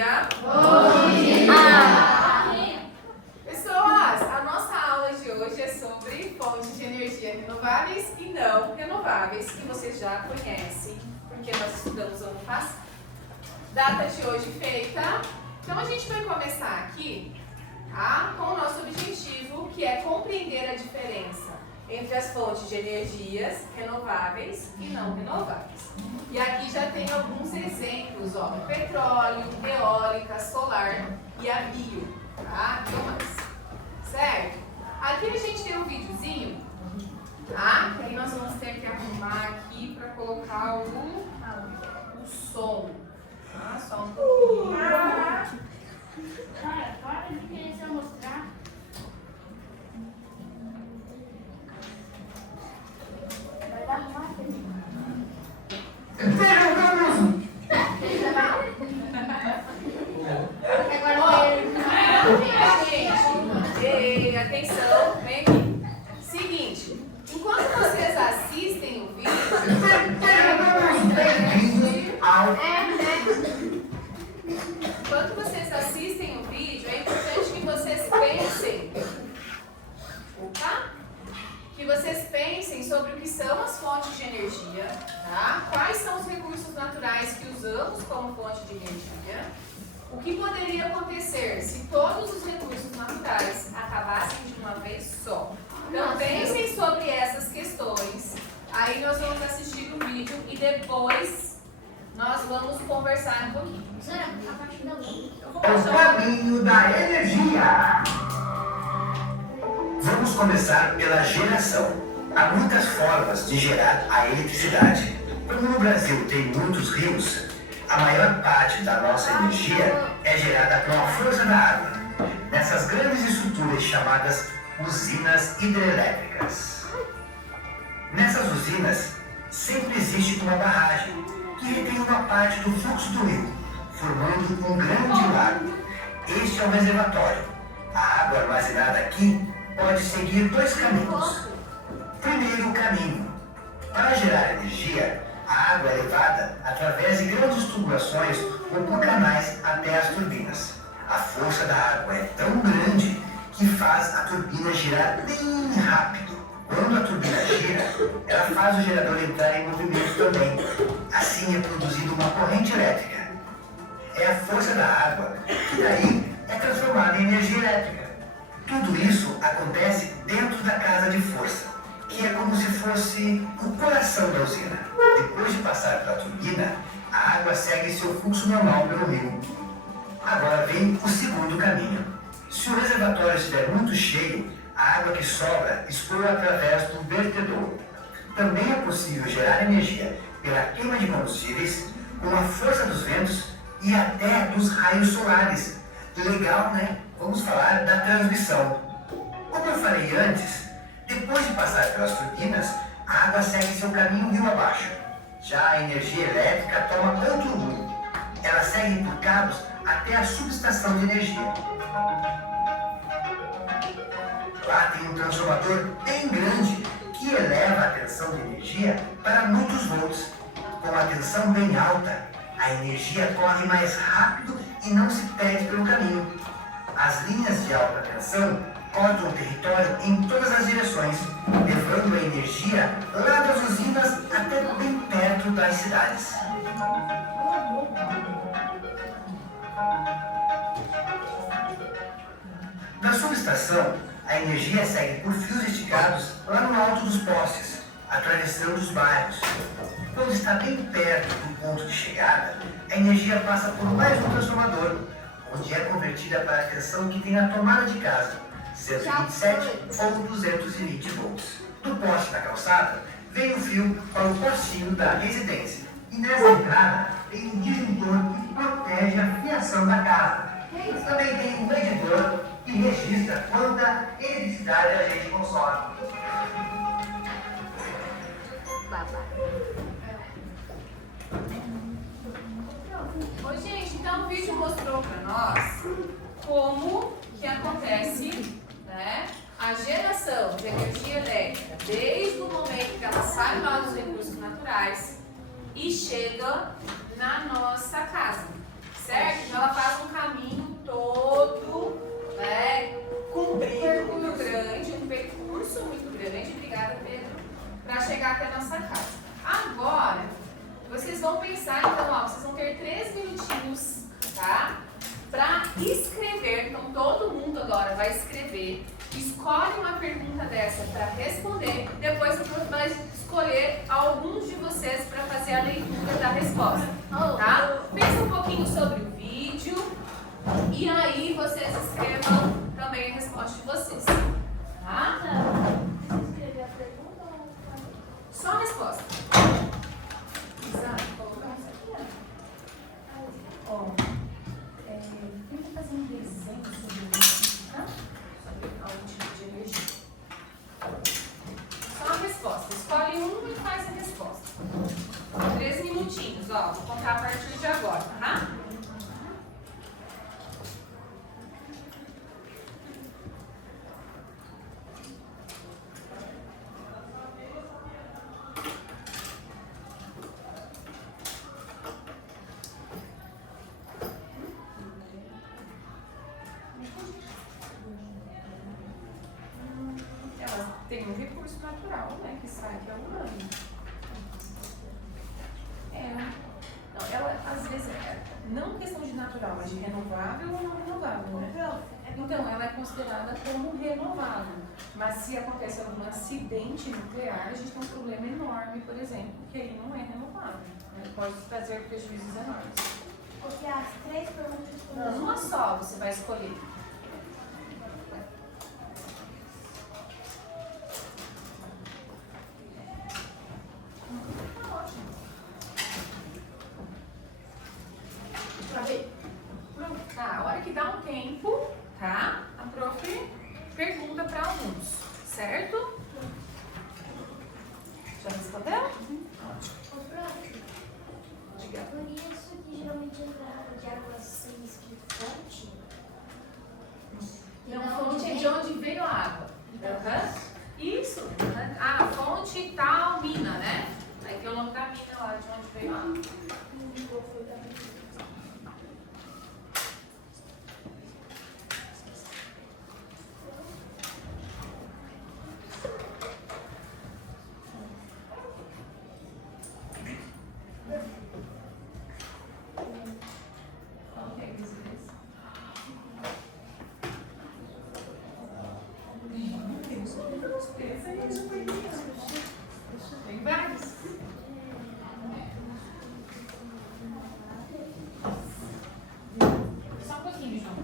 dia! Bom dia! Pessoas, a nossa aula de hoje é sobre fontes de energia renováveis e não renováveis, que vocês já conhecem, porque nós estudamos ano passado. Data de hoje feita. Então a gente vai começar aqui, tá, com o nosso objetivo, que é compreender a diferença entre as fontes de energias renováveis e não renováveis. E aqui já tem alguns exemplos, ó, petróleo, eólica, solar e a bio, tá? Então, certo? Aqui a gente tem um videozinho, tá? Que aí nós vamos ter que arrumar aqui para colocar o som, tá? Só um pouquinho. Cara, para de querer se mostrar. Vai dar mata. Gente, atenção, vem aqui. Seguinte, enquanto vocês assistem o vídeo, é importante que vocês pensem. Que vocês pensem sobre o que são as fontes de energia, tá? Quais são os recursos naturais que usamos como fonte de energia? O que poderia acontecer se todos os recursos naturais acabassem de uma vez só? Então pensem sobre essas questões. Aí nós vamos assistir o vídeo e depois nós vamos conversar um pouquinho. O caminho da energia. Vamos começar pela geração. Há muitas formas de gerar a eletricidade. Como no Brasil tem muitos rios, a maior parte da nossa energia é gerada pela força da água, nessas grandes estruturas chamadas usinas hidrelétricas. Nessas usinas, sempre existe uma barragem que retém uma parte do fluxo do rio, formando um grande lago. Este é o reservatório. A água armazenada aqui pode seguir dois caminhos. Primeiro caminho. Para gerar energia, a água é levada através de grandes tubulações ou por canais até as turbinas. A força da água é tão grande que faz a turbina girar bem rápido. Quando a turbina gira, ela faz o gerador entrar em movimento também. Assim é produzida uma corrente elétrica. É a força da água que daí é transformada em energia elétrica. Tudo isso acontece dentro da casa de força, que é como se fosse o coração da usina. Depois de passar pela turbina, a água segue seu fluxo normal pelo rio. Agora vem o segundo caminho. Se o reservatório estiver muito cheio, a água que sobra escoa através do vertedor. Também é possível gerar energia pela queima de combustíveis, com a força dos ventos e até dos raios solares. Legal, né? Vamos falar da transmissão. Como eu falei antes, depois de passar pelas turbinas, a água segue seu caminho rio abaixo. Já a energia elétrica toma outro rumo. Ela segue por cabos até a subestação de energia. Lá tem um transformador bem grande que eleva a tensão de energia para muitos volts. Com a tensão bem alta, a energia corre mais rápido e não se perde pelo caminho. As linhas de alta tensão cortam o território em todas as direções, levando a energia lá das usinas até bem perto das cidades. Na subestação, a energia segue por fios esticados lá no alto dos postes, atravessando os bairros. Quando está bem perto do ponto de chegada, a energia passa por mais um transformador, onde é convertida para a tensão que tem na tomada de casa, 127 ou 220 volts. Do poste da calçada, vem o fio para o postinho da residência. E nessa entrada, tem um disjuntor que protege a fiação da casa. Também tem um medidor que registra quanta eletricidade a gente consome. Ô, gente, então o vídeo mostrou para nós como que acontece, né, a geração de energia elétrica desde o momento que ela sai lá dos recursos naturais e chega na nossa casa, certo? Então ela faz vai escrever, escolhe uma pergunta dessa para responder, depois o prof vai escolher alguns de vocês para fazer a leitura da resposta, tá? Pensa um pouquinho sobre o vídeo e aí vocês escrevam também a resposta de vocês, tá? Escrever a pergunta ou Só a resposta. Exato, colocamos aqui, ó. Tenta fazer um desenho sobre isso, tá? Sobre algum tipo de energia. Só a resposta. Escolhe um e faz a resposta. 3 minutinhos, ó. Vou contar a partir de agora, tá? Ela tem um recurso natural, né? Que sai, que é o urânio. Não, ela, às vezes, não questão de natural, mas de renovável ou não renovável, né? Então, ela é considerada como renovável. Mas se acontecer algum acidente nuclear, a gente tem um problema enorme, por exemplo, que aí não é renovável. Né? Pode trazer prejuízos enormes. copiar as 3 perguntas por Não, uma só você vai escolher. Tá, a hora que dá um tempo, tá? A prof pergunta para alunos, certo? Já respondeu? Ô, prof, Diga. por isso que geralmente de água assim escrito fonte. Não, fonte é de onde veio a água. Isso. A fonte tal mina, né? Aí tem o nome da mina lá, de onde veio a água. Tem vários. Só um pouquinho, João.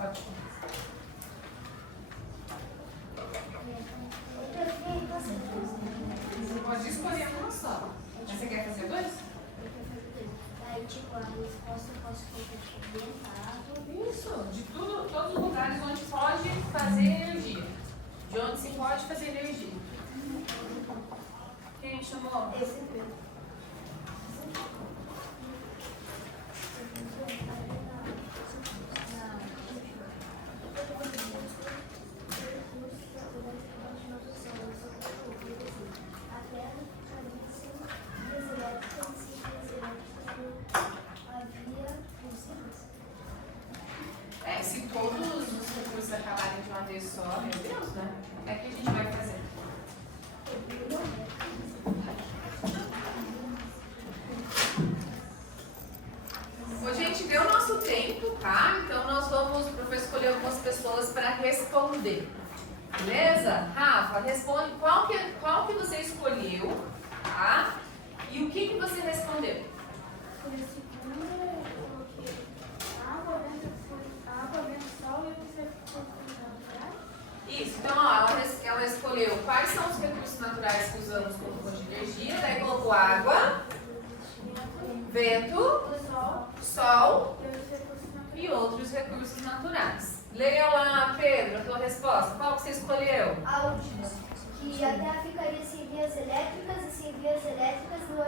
Ótimo. Você pode escolher uma só. Mas você quer fazer 2? Aí, tipo, a resposta eu posso colocar ambientado. Isso, de tudo, todos os lugares onde pode fazer energia. De onde se pode fazer energia. Quem chamou? Esse mesmo. Se todos os recursos acabarem de uma vez só, meu Deus, né? É que a gente vai fazer. Ô, gente, deu nosso tempo, tá? Então nós vamos, o professor escolher algumas pessoas para responder. Beleza? Rafa, responde qual que você escolheu, tá? E o que você respondeu? Por segundo, eu coloquei água, vento, sol e você Isso, então ó, ela escolheu quais são os recursos naturais que usamos como fonte de energia, daí colocou água, vento, sol e outros recursos naturais. Leia lá, Pedro, a tua resposta. Qual que você escolheu? A última, que a Terra ficaria sem vias elétricas e sem vias elétricas não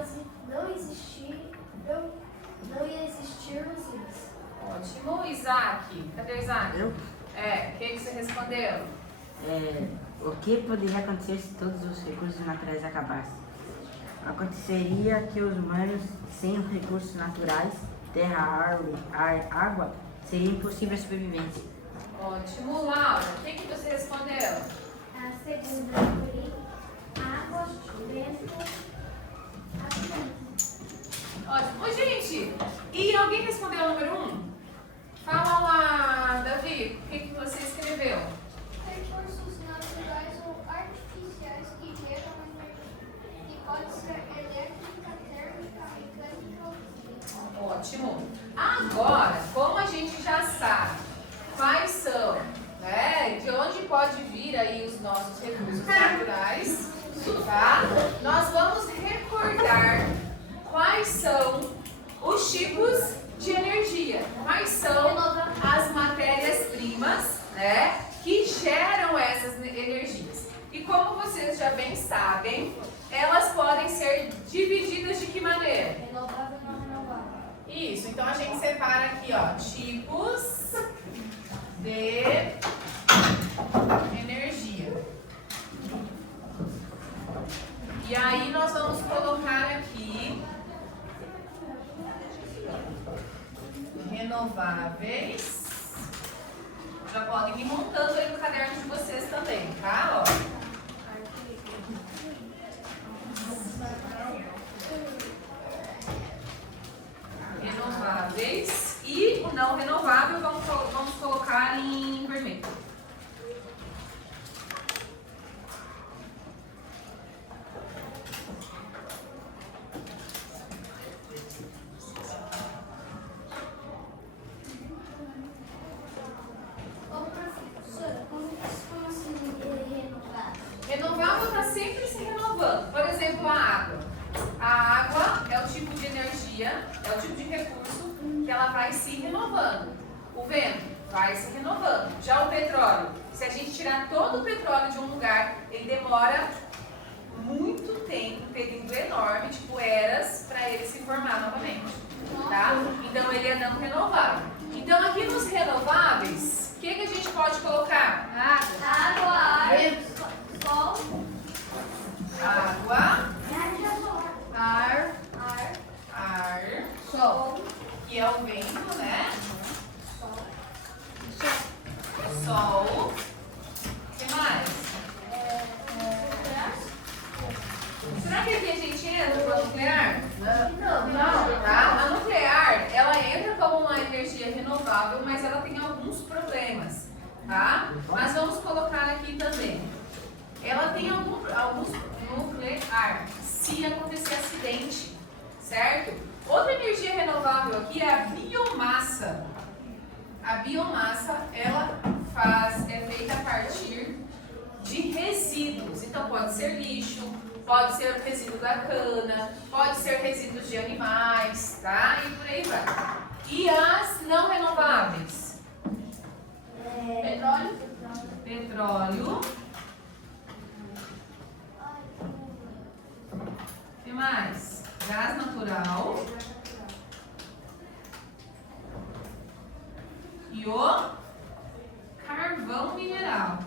ia existir usinas. Ótimo. Isaac, cadê o Isaac? Eu? O que você respondeu? O que poderia acontecer se todos os recursos naturais acabassem? Aconteceria que os humanos, sem os recursos naturais, terra, árvore, ar, água, seria impossível a sobrevivência. Ótimo. Laura, o que você respondeu? A segunda foi água, vento, as plantas. Ótimo. Ô, gente, e alguém respondeu o número 1? Fala lá, Davi, o que você escreveu? Recursos naturais ou artificiais que geram energia, que pode ser elétrica, térmica, mecânica ou química. Ótimo. Agora, como a gente já sabe quais são, né, de onde pode vir aí os nossos recursos naturais, tá? Nós vamos recordar quais são os tipos de energia, quais são as matérias-primas, né, que geram essas energias. E como vocês já bem sabem, elas podem ser divididas de que maneira? Renovável e não renovável. Isso, então a gente separa aqui, ó, tipos de energia. E aí nós vamos colocar aqui renováveis. Já podem ir montando aí no caderno de vocês também, tá? Ó. Renováveis e o não renovável vamos colocar em vermelho. Ô, professora, como assim renovável? Renovável está sempre se renovando. Por exemplo, a água. A água é o tipo de energia, é o tipo de recurso que ela vai se renovando. O vento vai se renovando. Já o petróleo, se a gente tirar todo o petróleo de um lugar, ele demora muito tempo, um período enorme, tipo eras, para ele se formar novamente. Tá? Então ele é não renovável. Então aqui nos renováveis, o que a gente pode colocar? Água, ar, sol, Água, energia solar, ar, ar, sol, que é o vento, né? Sol. O que mais? Será que aqui a gente entra para nuclear? Não, tá? A nuclear, ela entra como uma energia renovável, mas ela tem alguns problemas, tá? Mas vamos colocar aqui também. Ela tem alguns nuclear, se acontecer acidente, certo? Outra energia renovável aqui é a biomassa. A biomassa, ela é feita a partir de resíduos. Então pode ser lixo, pode ser o resíduo da cana, pode ser resíduos de animais, tá? E por aí vai. E as não renováveis? petróleo, Petróleo. O que mais? Gás natural. E o carvão mineral.